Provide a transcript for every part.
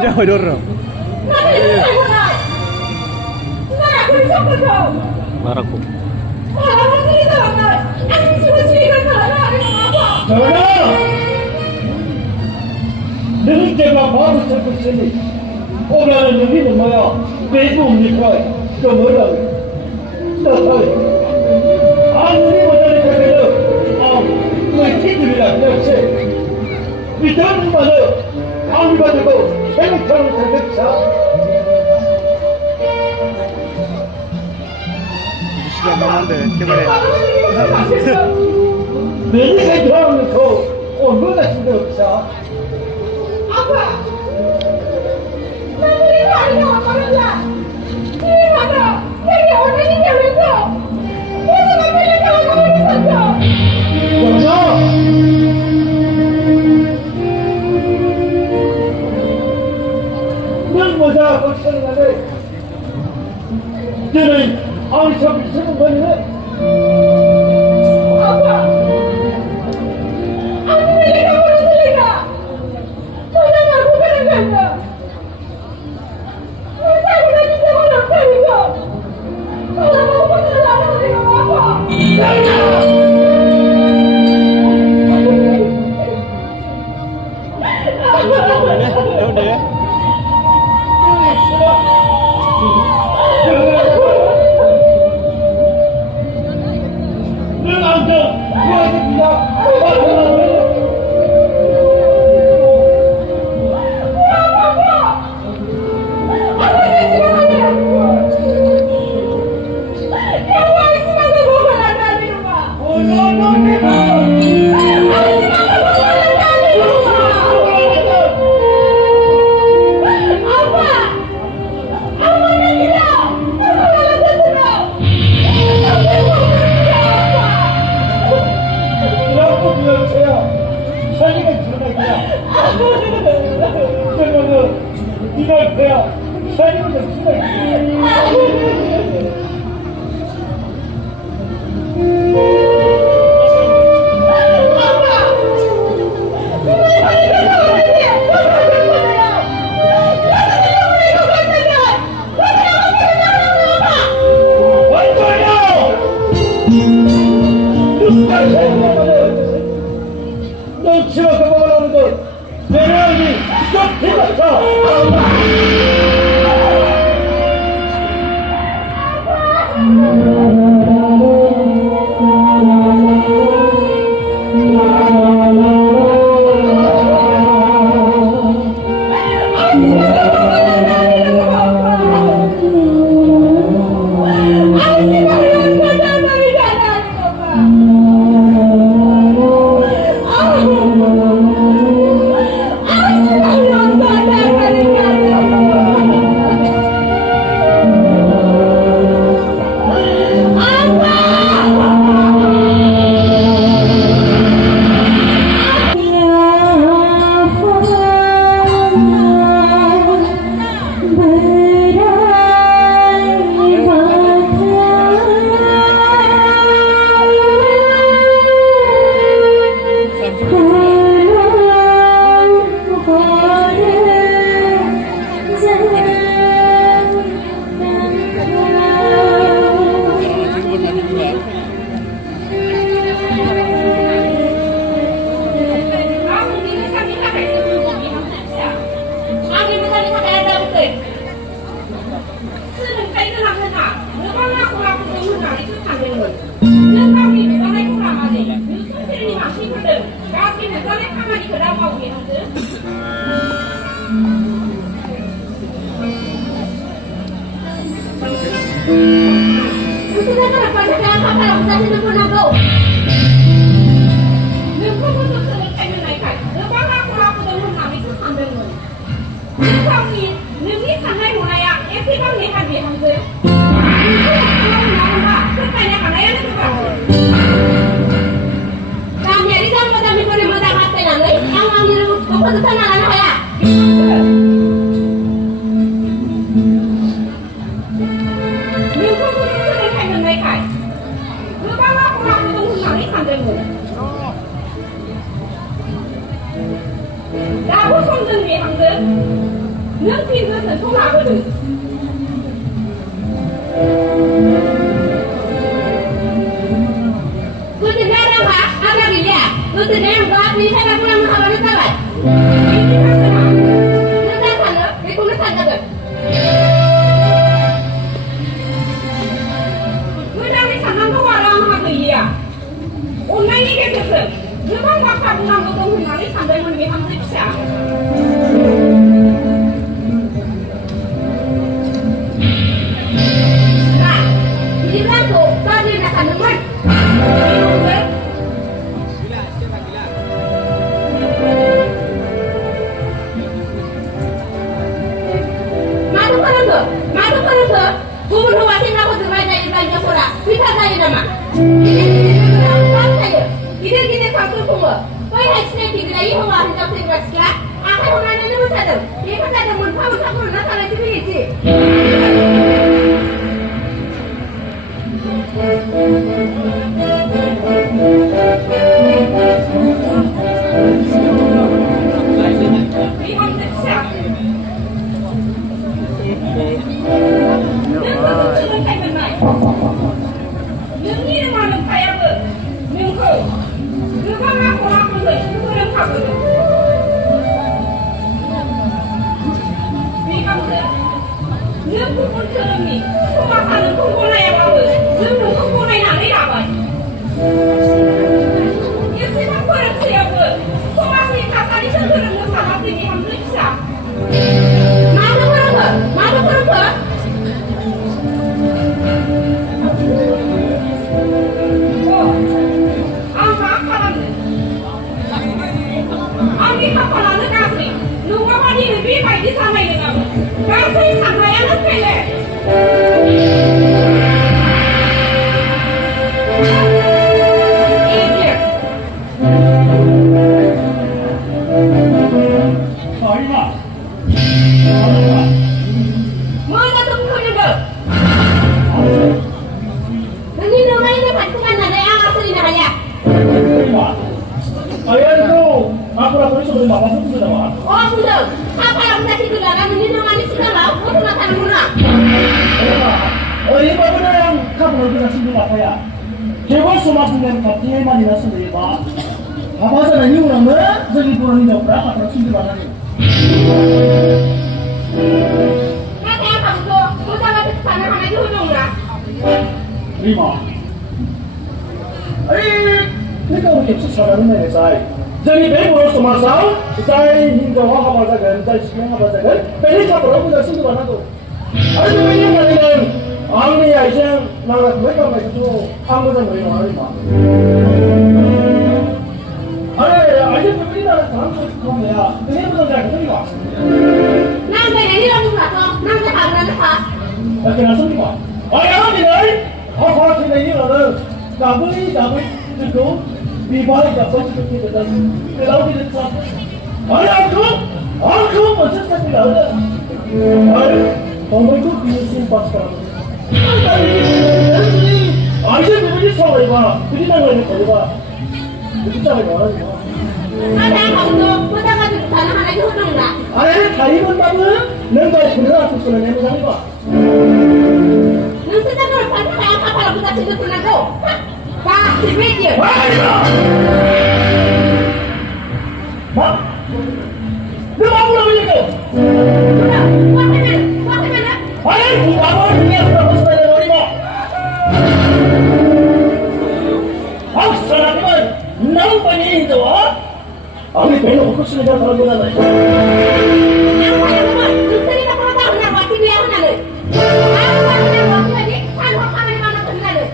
Jauh dorong. Marahku. 너희 제가 마음을 잡고 있으니 오라는 너희는 뭐야? 외국입니까? 또 뭐라고? 아무리 못하는 거는 너희 팀들이랑 역시 이 다른만은 아무리 가지고 행복하는 생각자 Sudah menande, kemana? 내가 들어오면서 뭐가 신경 없어? 아빠! 나는 아니야, 아빠가! 이 맞아! 여기 어른이 되면서! 모두가 들린다고 가만히 있었어! 여자! 넌 뭐자, 걱정이 나네. 너는 아무리 저기 쓰는 거니? 아빠! 아무리 내가 모르으니까 전혀 알고 가는 거 아니야! 왜 자기가 인생을 없다니까! 전혀 먹고는 안 하니까 아빠! Udah ya. 넌 앉아! 도와줍니다! 이걸 배야 살림을 수가 넌 집어서 먹으라는 거 내려야지 좀 해봤어 Kami di sana kami boleh makan mata nanti. Yang manggil kau tu sana anak saya. Kutinnya apa? Apa dia? Kutinnya enggak bisa kamu yang menghalangi salah. Ini sana, itu sana kan. Udah bisa nangkep orang apa dia? Udah ini gitu. Memang bakal nangkep orang ini sampai menjadi hamil bisa. Nah, bilang tuh tadi nak teman. Masuk ke gubernur wasit aku dengar dari banyak orang. Kita tanya nama. Gini satu semua. Kau yang sini tinggal di rumah hendak tinggal sekolah. Aku orang ini macam tu. Dia kan ada muntah pun nak kalau itu ini. Những như mà mình phải ăn được, nhưng không, cứ có ngáp của nó không được, cứ đừng học được. Vì không được, nước cũng không chưa được nghỉ, không bao giờ được không có này em đâu được, nước cũng không có này nào đi nào vậy. Nhưng khi không có được thì em được, không bao giờ cả ta đi chơi được nước sao mà thì không được sao. Má nó có được hả? Má nó có được hả? Kepala lu kasih, lu apa di lebih baik di sana ini kamu, kasih sama yang lu pilih. Ini. Sorry Mana tunggu juga. Ini nama ini patungan ada yang asli namanya. Ayah itu, aku lakukan sebelum bapak itu sudah makan. Oh belum. Apa yang kita tinggalkan ini nama ini sudah lauk, kau sudah tanam guna. Oh ini benar yang kamu lakukan sebelum apa ya? Kewa semua dengan katanya mana sendiri pak. Apa saja ini orangnya jadi orang ini berapa kalau sendiri mana ni? Katanya kamu tu, kau jangan ke sana hanya di hujung lah. Lima. Ini kamu kipsi sekarang ini saya. Jadi beberapa semasa saya hingga wah apa saja, saya sekian apa saja. Beri kabar aku dah sini mana tu. Ada banyak kali yang angin ya yang nalar mereka itu angin dan mereka hari mah. Ada begini nalar kamu kamu ya. Ini bukan saya kata pak. Nanti ini lalu berapa? Nanti harga berapa? Tapi nasi ni pak. Ayah ni ni, apa ini nalar? Kabui itu बीमारी का बच के बदल पिलाओ की जगह अरे आपको बचत से पिलाओ अरे टोमेटो पीसिंग पास करो आइए मुझे सवाल बा तुझे ना लेने पड़ेगा तुझे चलेगा Ada kamu tu, kita kan di sana hanya di hujung lah. अरे खाई बन बाबू नंग बाई सुनना आपको सुनने में जाने बा Nung kita kan sana kayak apa kalau kita sini pernah tu? Pak, si video. Mak, dia mahu nak beli kau? Sudah, buat mana? Ayah, kamu ni apa pasal dia lori mak? Aku salah kan? Nau pani itu ah? Aku pengen aku sini dah kalau dia lagi. Yang saya buat, kita ni tak pernah tahu nak buat video apa nak. Aku nak buat lagi, saya buat apa yang mana pun nak.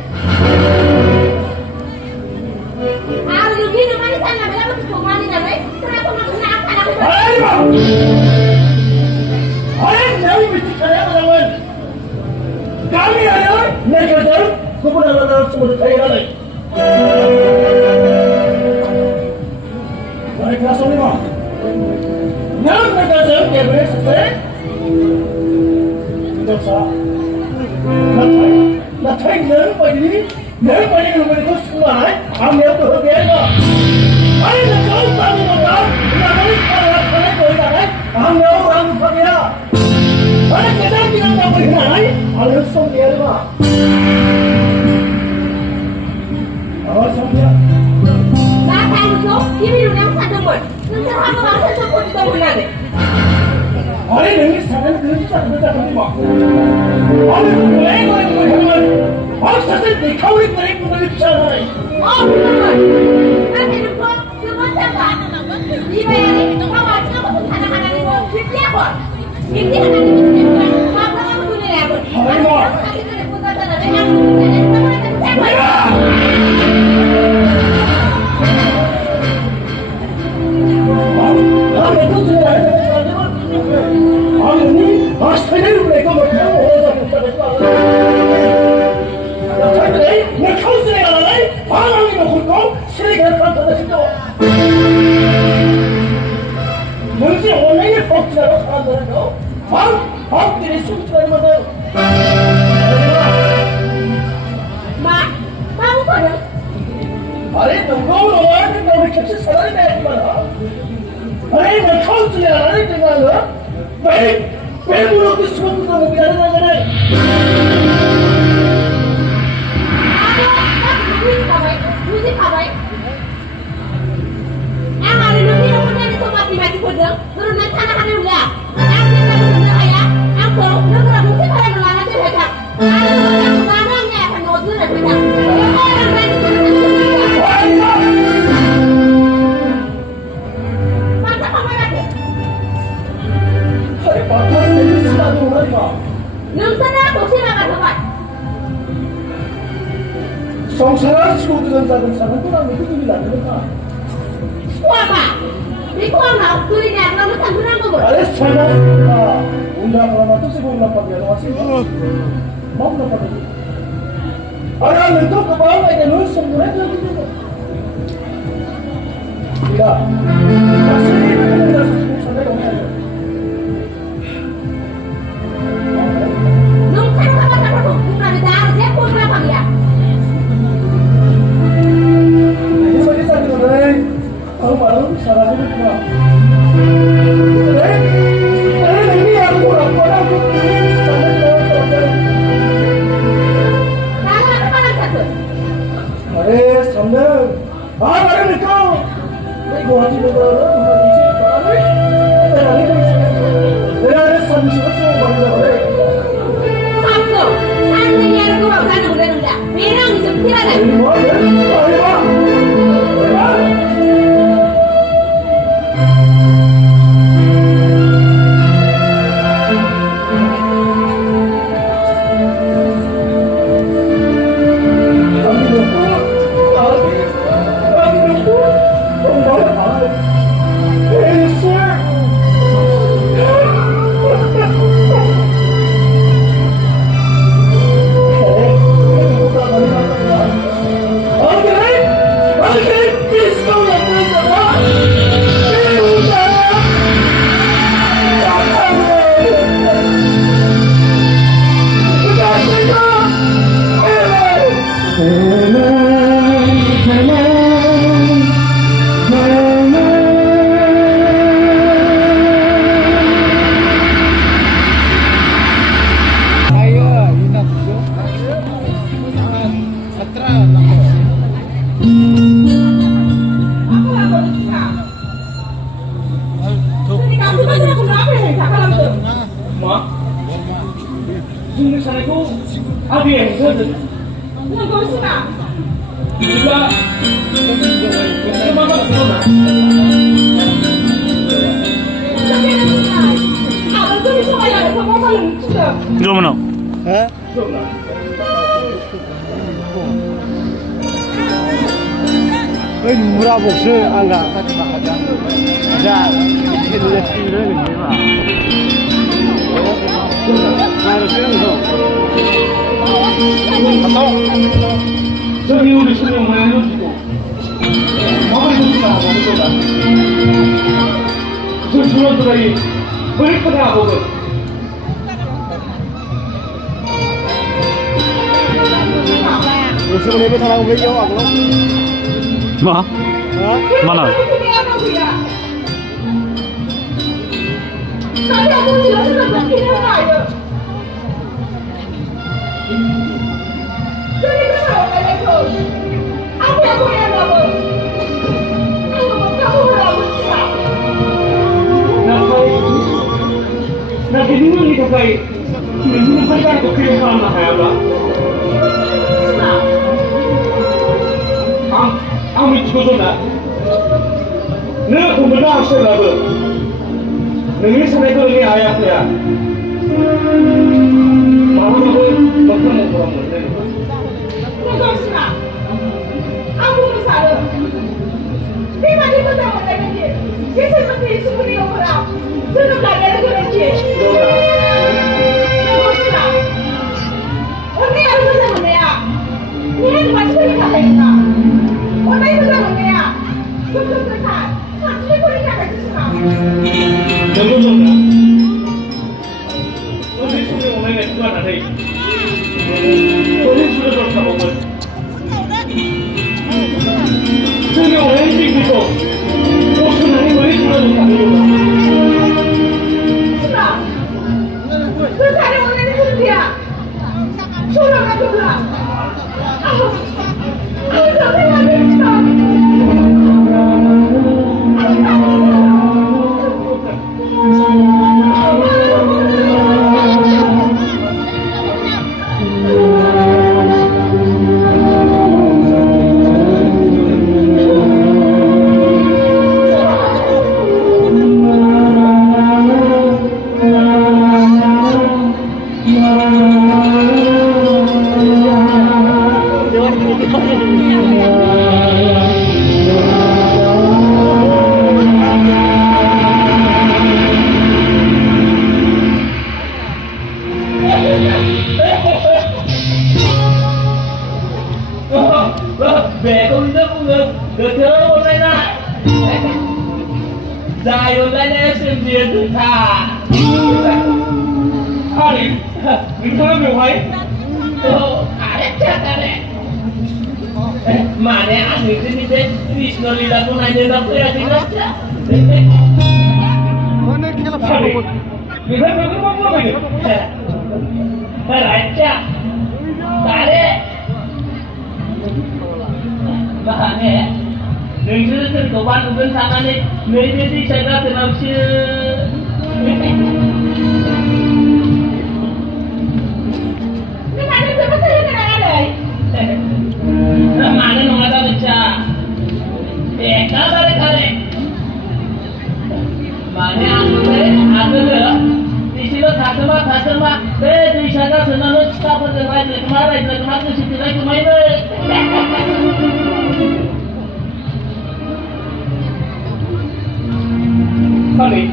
Hari ini mana saya nak bela betul mana ni dah. Kenapa nak apa nak buat? Ayah, saya mesti kaya orang. Kami ayah, mereka dah, kau pun ada semua kaya lagi. Mereka semua mah. Yang mereka dah kaya selesai. Tidak sah. Natai yang paling mereka semua, kami itu berbeza. Ayah nak kau tahu mana? Nak kau orang kau nak, kami orang berbeza. Ayah kita 능이 사는 그 자체가 그런데 뭐 아니 왜 그러면 박사들 내 가오리 거리 분들이 비싸잖아 나한테는 그 먼저가 이봐야 또 가와 지금 하나하나는 뭐 뒷뒤하고 뒷뒤 하나는 마음하고 눈이라고 자기들의 보다잖아 왜 아니 박사들을 내가 뭐 내 카운슬에 가라네 방황이 놓고 시내가 간다고 진짜 뭔지 원래의 법지라고 사람들은요 방들이 숨지라는 거다 마음거든 아니 농담으로 와야겠다 우리 캡슐 사람이 내야지만 아니 뭐 카운슬에 가라네 생각하는 왜 물어도 수업도 못 가는 거네 Musik apa? Yang ada di sini punya di sobat di baju kodeng, turunan tanah ada udah. Yang kita benar ya, yang kau negara musik pada ngelana tuh hebat. Ada orang sekarangnya akan ngozir dan hebat. Orang lain sekarang mantap apa lagi? Saya patah dari satu hari pak. Nungsana boksi makan sobat. 성사를 치고 들은 자는 사람들은 믿음이 나는가? Apa? Ini kau nak kuliner kamu sambil aku 아래 살았다. 온다 그러나 또 쓰고 있나 봐요. 왔습니다. 마음 나빠도. 아라는 또 그마음에게 눈 숨을 해줘야 되는 야, 박사님이 그런 데서 숨을 찾아야 오냐? Nungsana sama sama bukan ada saya pun berapa dia? 마음 사라지는구나. 나는 이미 알고 나빠라고 Nalar apa nak satu? 아래 삼는 말하니까 이거 하지는 거는 내가 아래 30억 받는다고 그래. Satu, satu yang aku bawa sana udah nunda. Merang itu tidak ada. 뭐? 아니 봐. Gimana? Hah? murah bos angga ada itu ini mah harus itu atau 저기 우리 신경 많이 해주시고 마음이 좋다 마음이 저 주원들이 머리카락 보고 musuh ini salah beliau aku mah mana Tapi aku tidak sudah berpikir lagi. Jadi kenapa kayak itu? Apa yang aku yang apa? Kamu berapa siap? बिनि थाखाय नोंनिफ्राय गारिखौ क्लियार खालामनो हायाब्ला आं मिथिगौ जोंना नों हमनो हासैब्लाबो नोंनि साननायखौ नोंनि आइ आफाया माब्लाबाबो मोखां महराव मोननाय नङा नंगौ सिमा आं बुंनो सानो बेबादि मोजां मोननाय बायदि गेजेर मोनसे सुबुंनि न'खराव जोनोम लानायानो गोनांथि नंगौ सिमा अननाय आरो मोजां मोननाया नेहाथ मानसिफोरनि थाखाय नङा अननाय मोजां मोननाया गोख्रों गोथार सानस्रिफोरनि थाखायसो सिमा नंगौ जोंना उन्दै समनि अनलायनायखौ गारनानै ओरै सुनो दरखाबावमोन जोंनि अनलायनाय दिग्रिखौ गसंनानै ओरै सुनो दरखाबावमोन सिमा जों सानै अननायनि सोलोंथाया सौलांनांगौब्ला आं जोबोद माने सिमा Bẻ con nước cũng được thơ hôm nay này dài hôm nay nè xem tiền được thả đi mình không được mấy đẹp chết ra nè mà nè ăn thì cái như thế Krishna Lila con này nên đọc ra thì nó chết mình thấy nó không có mình phải lại chắc tại đấy makanya nunggu terkoban bukan sama nih nunggu di sana terlalu Kenapa siapa saya kenal ada? mana nong ada baca kabar kare mana aku le di sini thasma di sana senang staf kemarin situ lagi main Sorry,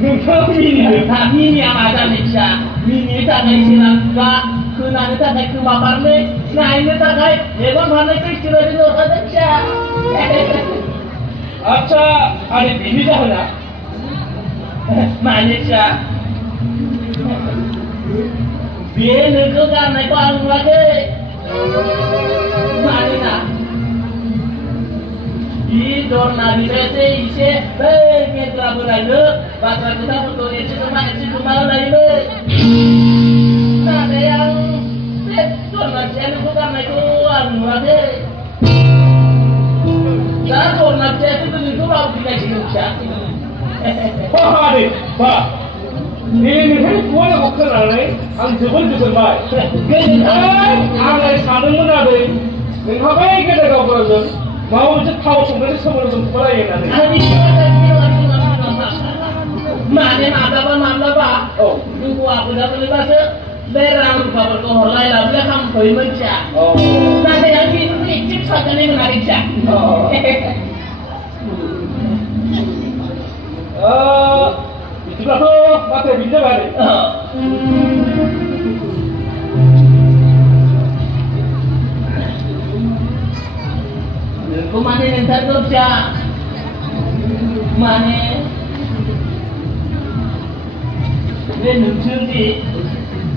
mini yang ada Malaysia, mini tak ada istilah gak, kenapa tak ada kemampuan ni, nah ini tak ada, hewan mana tu istilah itu tak ada. Acha, ada bini dah nak, Malaysia, biar negara kan naik panggung lagi, mana nak? Di dorna di desa isi bagai terabulannya, bakal kita foto itu cuma lain nah ada yang dorna jadi bukan itu anu ada, dan dorna jadi itu baru kita Indonesia. Wah ada, pak. Ini kan semua bukan ada, ang jebol baik. Ada sadar mana ada, mengapa kita kau berjalan? Mau je tahu sebenarnya sebelum jumpa yang nanti. Mana nama apa? Oh, dulu aku dah beli bahasa berang kabar kau horlai lah, bila kamu pergi mencak. Oh. Nanti yang itu ikut saja ni menarik cak. Oh. Itulah tu mata bisa balik. Kumane nentar kerja, mane, dia nuncur di,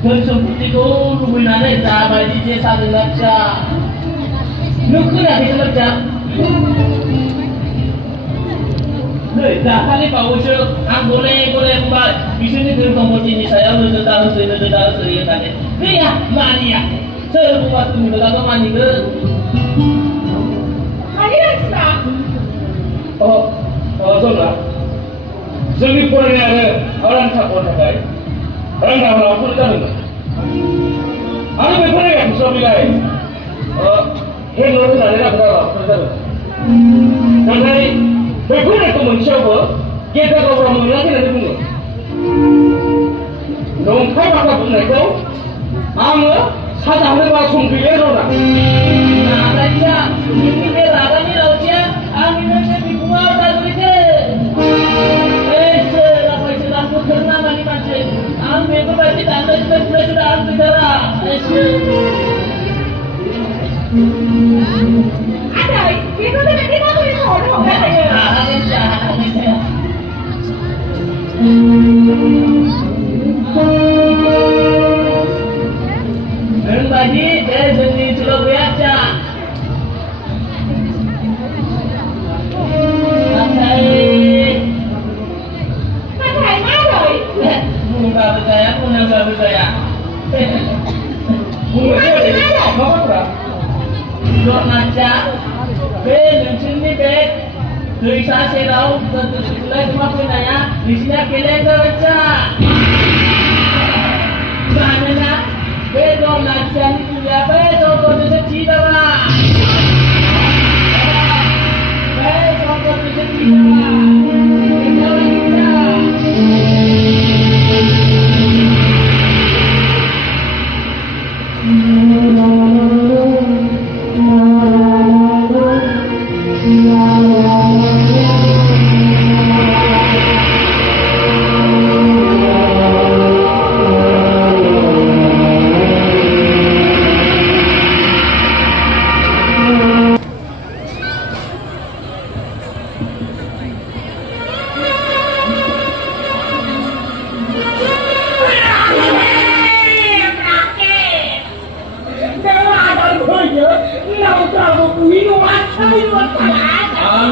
nuncur putih kau luminane zaman di desa kerja, nukur ada kerja, dah kali kau usul, boleh buat, bisa ni kalau kamu ini saya usul tahu saya tadi, dia mania, saya buat tu muda kau mani ke? Oh, Zona. जोंनि फरायनाय आरो रां थाखानि थाखाय रां दाहोनाफोर जादोंमोन आरो बेफोर जायगाखौ बिलाइ हेंल' होनानै रां दाहोनाफोर जादों नाथाय बेफोर रायखौ मोनसेयावबो गेजेर गावरा मोनाखै होननानै बुङो नंखाय बाथ्रा बुंनायखौ आङो साजा होनोबा सम गैले रना नालाया नोंनि बे रागानि लावथिया आंनि नोंनि बिखुङाव दागुरिसो सोर आंखौ नामानि मानसि आं बेफोरबायदि दांनाय सुनाय आं गैथारा आदै बेफोरबायदि माबोरै हरनो हरबाय थायो नोंबायदि बे जोंनि ओनसोलाव गैया नाथाय माबोरै बुंबाबो जाया बुंनांबाबो जाया मा बाथ्रा जरनाचा बे नोंसोरनि बे दैसा सेराव दोनथ'लाय जमा फैनाया बिसिना गेले जाबायचा मानोना बे जरनाचानि दुनिया बे जरगजोंसो थि जाबा बे जरगजोंसो थि जाबा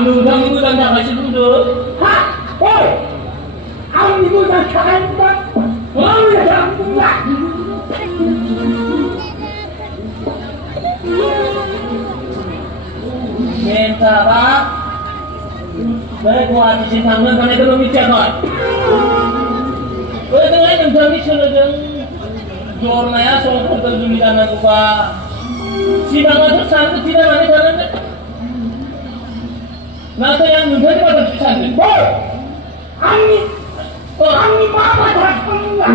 नोंथांनि मोजां थाखायसो बुंदों हा ओइ आंनि मोजां थाखाय बुंदों मा मोजां बुंला मेन्टारा बे गुवाहाटिसिम थांनो ओंखारनायखौल' मिथियाखै ओजोंहाय नोंथांनि सोलोजों जरनाया समफोरखौ जुलि जानांगौबा सिगाङाथ' सानखौ थि जानानै थानांगोन नाथाय आं नोंथांनि बाथ्राखौ सानदों आंनि मा बाथ्रा बुंला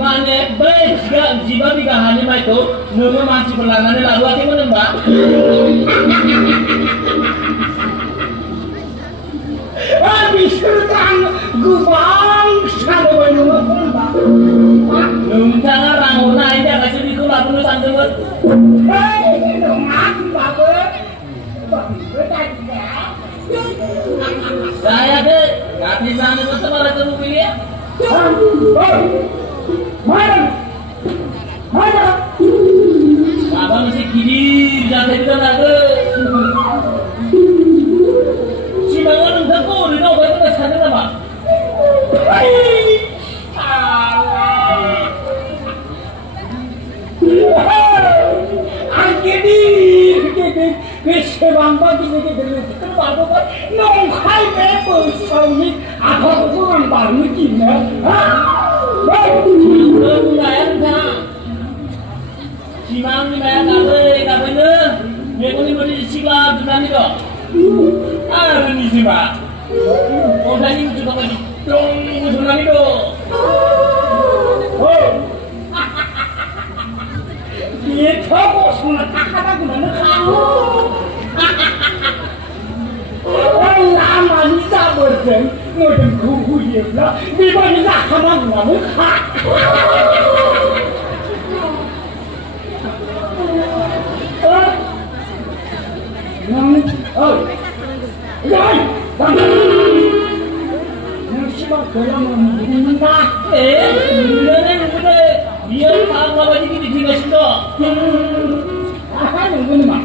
माने बै 15 बिगा हानि माइखौ नोङो मानसिफोर लानानै लाबोआखैमोन होनबा बिसोरखौ आं गोबां सानबाय नङा नोंथाङा रां हरनो हायिनि थाखायसो बेखौ लाबोनो सानदोंमोन नङा होनबाबो जायाखै नाथाय जानोबोथ' बारा गोबाव गैलिया माबा मोनसे गिदिर जाथायबो जानो हागौ सिमाङाव नोंथांखौ ओरैनो हगार होनो सानदों नामा आं गिदिर बेसेबांबा गिदिर बारबोबाय नंखाय बे बैसोआवनि आफाखौ आं बारनो गिनो बुंनाया नोंथाङा सिमांनि माया गाबैनो मेगननि मोदै सिग्ला दुनानै दं आरो निजेमा अन्थाइनि मुसुखा बायदि दं मुसुनानै दं बेथ' गसंना थाखानांगौनानो लामानि जाबोरजों मोदोमखौ हुयोब्ला बेबायदि जाखानांगौनानो नोंसिबा गैयामोन बियो माबायदि गिदिर थैगासिनो दं नंगौ नामा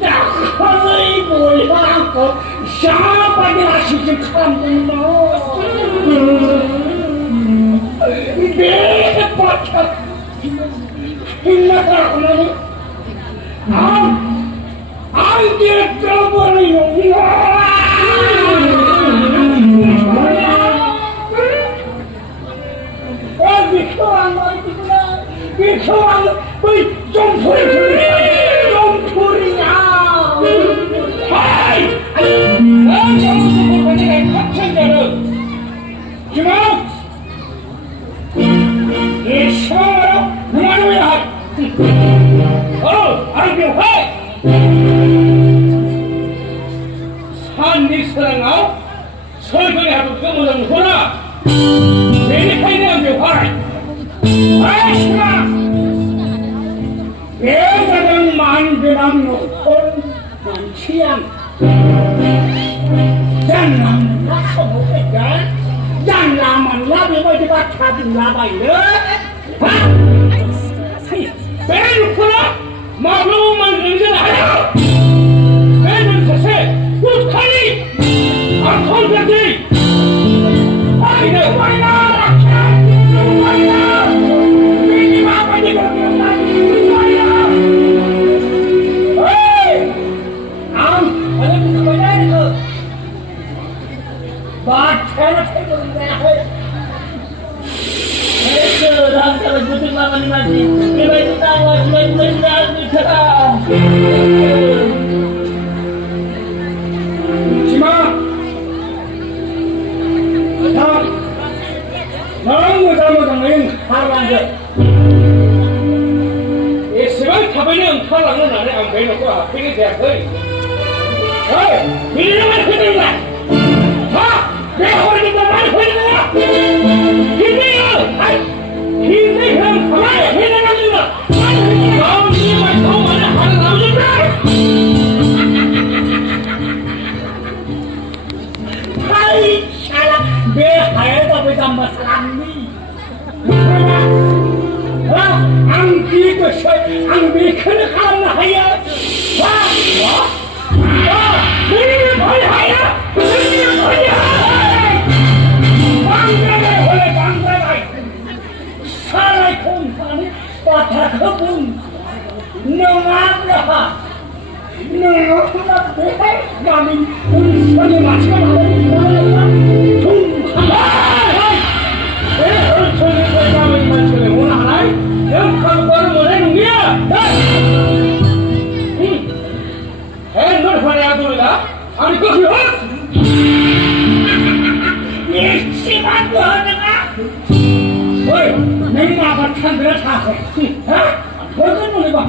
दाखालै बयबो आंखौ जाबायदि आसिजों खालामदोंमोन बे बाथ्रा हिंना खालामनानै आं देरगाव बोराय 설거지하고 모자 놓거라. बेनिखायनो आं बेवहाय बे जादों मान गोनां न'खर मानसि आं जानला मोनला समाव फैगोन जानला मोनला बेबायदि बाथ्रा बुंलाबायनो बे न'खरा माब्लाबा मानगोन जानो हाया बे जों सासे उदखारि आंखाल जाति एसेबां थाबैनो ओंखारलांनो होननानै आं बे न'खौ हाबफैनाय जायाखै बिदिनो मानो फैदों नोंलाय बे हरनिफ्राय मानो फैदों नोङो हिन्दी होन खालाय फैनो नागिरदों गावनि माइखौ मानो हानो लाबोजोबबाय हाय साला बे हाया जाबाय जाम्बा सालानि आं जि गोसो आं बेखौनो खालामनो हायो बांद्राय हले बांद्राय सारायखौ ओंखारनानै बाथ्राखौ बुं नङाब्ला बेहाय गामिनि ओनसोलनि मानसिफोरा बे ओनसोलनिफ्राय गामिनि मानसि लेंहरनो हानाय जों खाबुआनो मोननाय नंलिया फानाया दंला आंनि गोसोआव एसेबां गोहो नङा ओइ नों माबा थांग्रा थाखै हा होगोन नङा